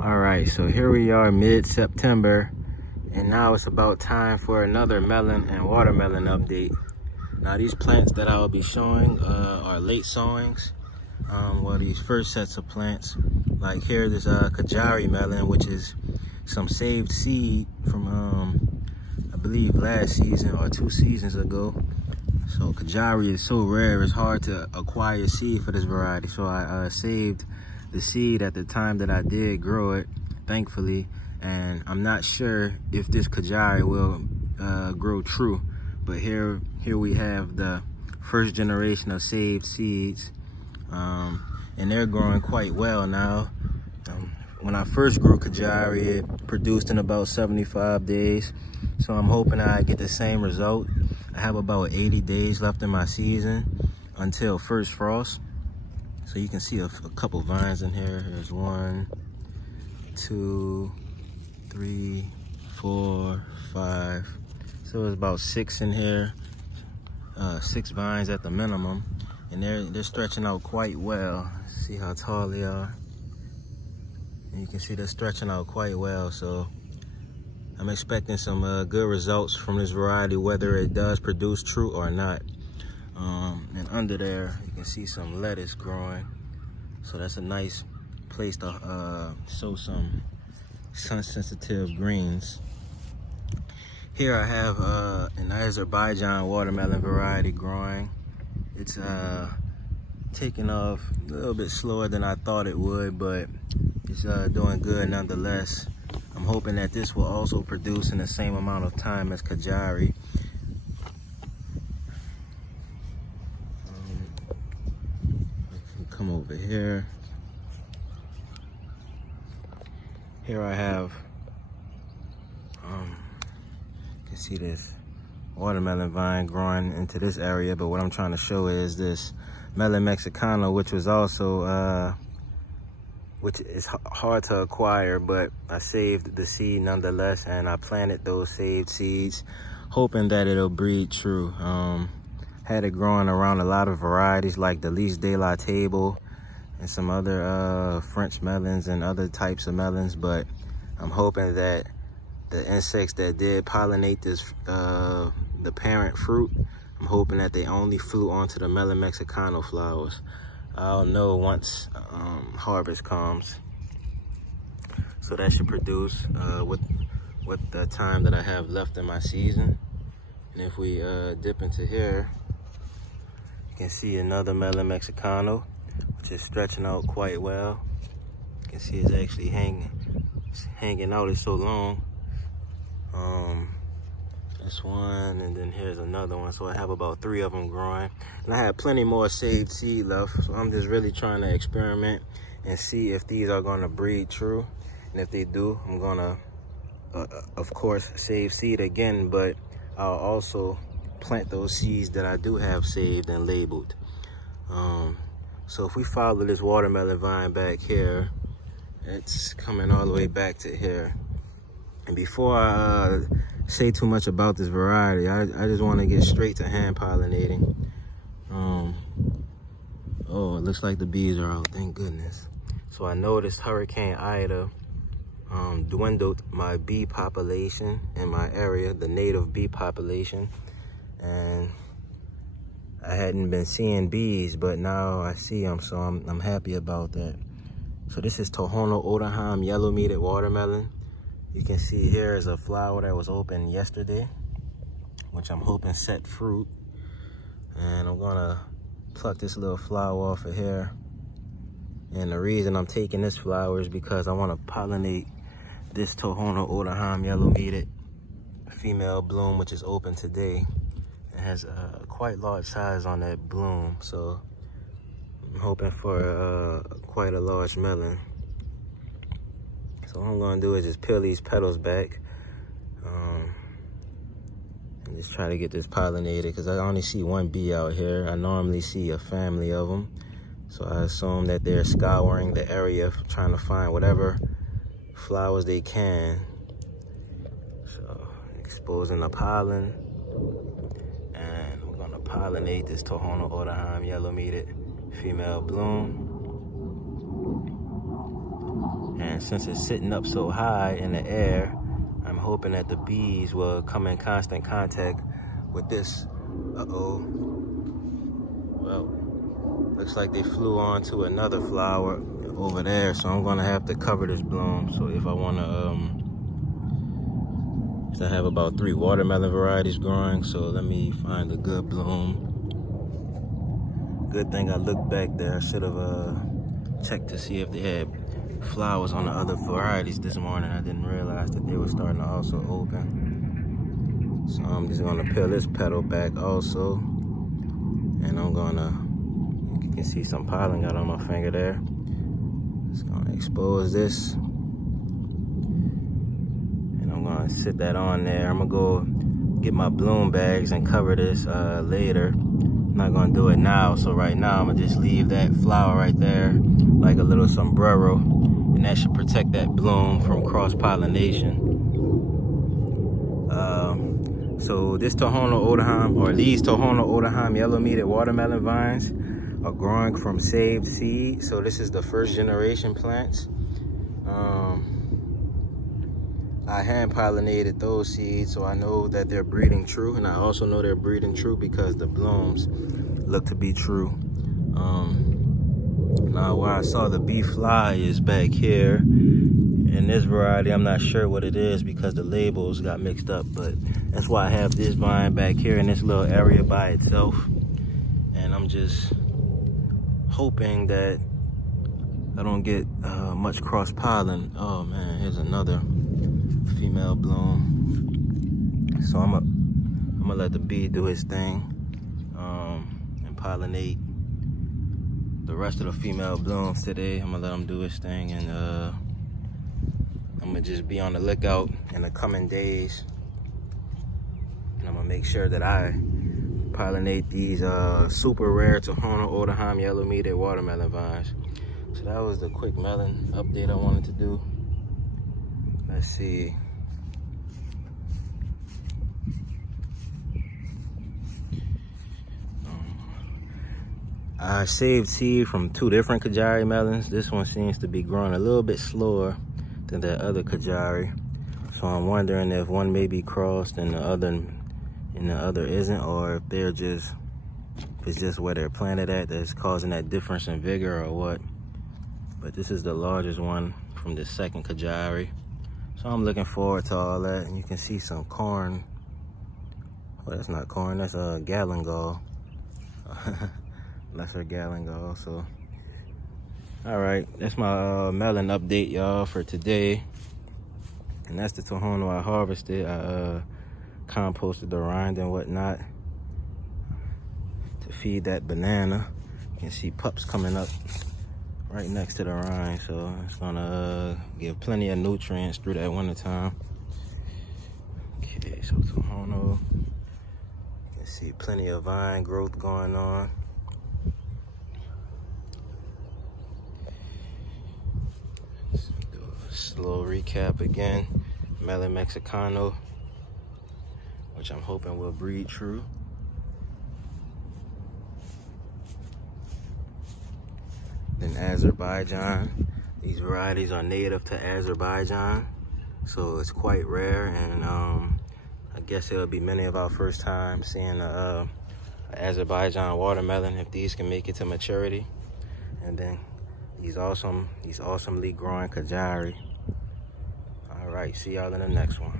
All right, so here we are mid-September, and now it's about time for another melon and watermelon update. Now these plants that I will be showing are late sowings. Well, these first sets of plants, like here, this Kajari Melon, which is some saved seed from I believe last season or 2 seasons ago. So Kajari is so rare, it's hard to acquire seed for this variety. So I saved the seed at the time that I did grow it, thankfully. And I'm not sure if this Kajari will grow true, but here we have the first generation of saved seeds, and they're growing quite well now. When I first grew Kajari, it produced in about 75 days. So I'm hoping I get the same result. I have about 80 days left in my season until first frost. So you can see a couple vines in here. Here's 1, 2, 3, 4, 5. So there's about 6 in here. 6 vines at the minimum. And they're stretching out quite well. See how tall they are? And you can see they're stretching out quite well. So I'm expecting some good results from this variety, whether it does produce true or not. And under there, you can see some lettuce growing. So that's a nice place to sow some sun-sensitive greens. Here I have an Azerbaijan watermelon variety growing. It's taking off a little bit slower than I thought it would, but it's doing good nonetheless. I'm hoping that this will also produce in the same amount of time as Kajari. Come over here. Here I have, you can see this watermelon vine growing into this area, but what I'm trying to show is this melon Mexicano, which was also, which is hard to acquire, but I saved the seed nonetheless, and I planted those saved seeds, hoping that it'll breed true. Had it growing around a lot of varieties like the Lys de la Table and some other French melons and other types of melons, but I'm hoping that the insects that did pollinate this, the parent fruit, I'm hoping that they only flew onto the melon Mexicano flowers. I'll know once harvest comes. So that should produce with the time that I have left in my season. And if we dip into here, you can see another melon Mexicano, which is stretching out quite well. You can see it's actually hanging out, it's so long. That's one, and then here's another one. So I have about 3 of them growing, and I have plenty more saved seed left. So I'm just really trying to experiment and see if these are gonna breed true. And if they do, I'm gonna, of course, save seed again, but I'll also plant those seeds that I do have saved and labeled. So if we follow this watermelon vine back here, it's coming all the way back to here. And before I say too much about this variety, I just want to get straight to hand pollinating. Oh, it looks like the bees are out, thank goodness. So I noticed Hurricane Ida dwindled my bee population in my area, the native bee population. And I hadn't been seeing bees, but now I see them, so I'm happy about that. So this is Tohono Odaham yellow-meated watermelon. You can see here is a flower that was open yesterday, which I'm hoping set fruit. And I'm gonna pluck this little flower off of here. And the reason I'm taking this flower is because I wanna pollinate this Tohono Odaham yellow-meated female bloom, which is open today. It has a quite large size on that bloom, so I'm hoping for quite a large melon. So what I'm gonna do is just peel these petals back and just try to get this pollinated, because I only see 1 bee out here. I normally see a family of them. So I assume that they're scouring the area, trying to find whatever flowers they can. So exposing the pollen, and we're gonna pollinate this Tohono Odaham yellow-meated female bloom. And And since it's sitting up so high in the air, I'm hoping that the bees will come in constant contact with this. Uh-oh. Well, looks like they flew on to another flower over there, so I'm gonna have to cover this bloom. So if I wanna, I have about 3 watermelon varieties growing, so let me find a good bloom. Good thing I looked back there. I should have checked to see if they had flowers on the other varieties this morning. I didn't realize that they were starting to also open. So I'm just gonna peel this petal back also. And I'm gonna, you can see some pollen got on my finger there. Just gonna expose this. And I'm gonna sit that on there. I'm gonna go get my bloom bags and cover this later. I'm not gonna do it now. So right now I'm gonna just leave that flower right there like a little sombrero. And that should protect that bloom from cross-pollination. So this Tohono O'odham, or these Tohono O'odham yellow-meated watermelon vines are growing from saved seed. So this is the first generation plants. I hand-pollinated those seeds, so I know that they're breeding true. And I also know they're breeding true because the blooms look to be true. Now where I saw the bee fly is back here. In this variety, I'm not sure what it is because the labels got mixed up, but that's why I have this vine back here in this little area by itself. And I'm just hoping that I don't get much cross pollen. Oh man, here's another female bloom. So I'm gonna let the bee do his thing and pollinate the rest of the female blooms today. I'm gonna let him do his thing, and I'm gonna just be on the lookout in the coming days. And I'm gonna make sure that I pollinate these super rare Tohono O'odham yellow-meated watermelon vines. So that was the quick melon update I wanted to do. Let's see. I saved seed from 2 different Kajari melons. This one seems to be growing a little bit slower than that other Kajari. So I'm wondering if one may be crossed and the other isn't, or if they're just, if it's just where they're planted at that's causing that difference in vigor or what. But this is the largest one from the second Kajari. So I'm looking forward to all that. And you can see some corn. Well, that's not corn, that's a galangal. Lesser galangal. So all right, that's my melon update, y'all, for today. And that's the Tohono I harvested. I composted the rind and whatnot to feed that banana. You can see pups coming up right next to the rind, so it's gonna give plenty of nutrients through that winter time. Okay, so Tohono, you can see plenty of vine growth going on. Let's do a slow recap again. Melon Mexicano, which I'm hoping will breed true. Then Azerbaijan. These varieties are native to Azerbaijan, so it's quite rare, and I guess it'll be many of our first time seeing a Azerbaijan watermelon if these can make it to maturity. And then these awesomely growing Kajari. All right, see y'all in the next one.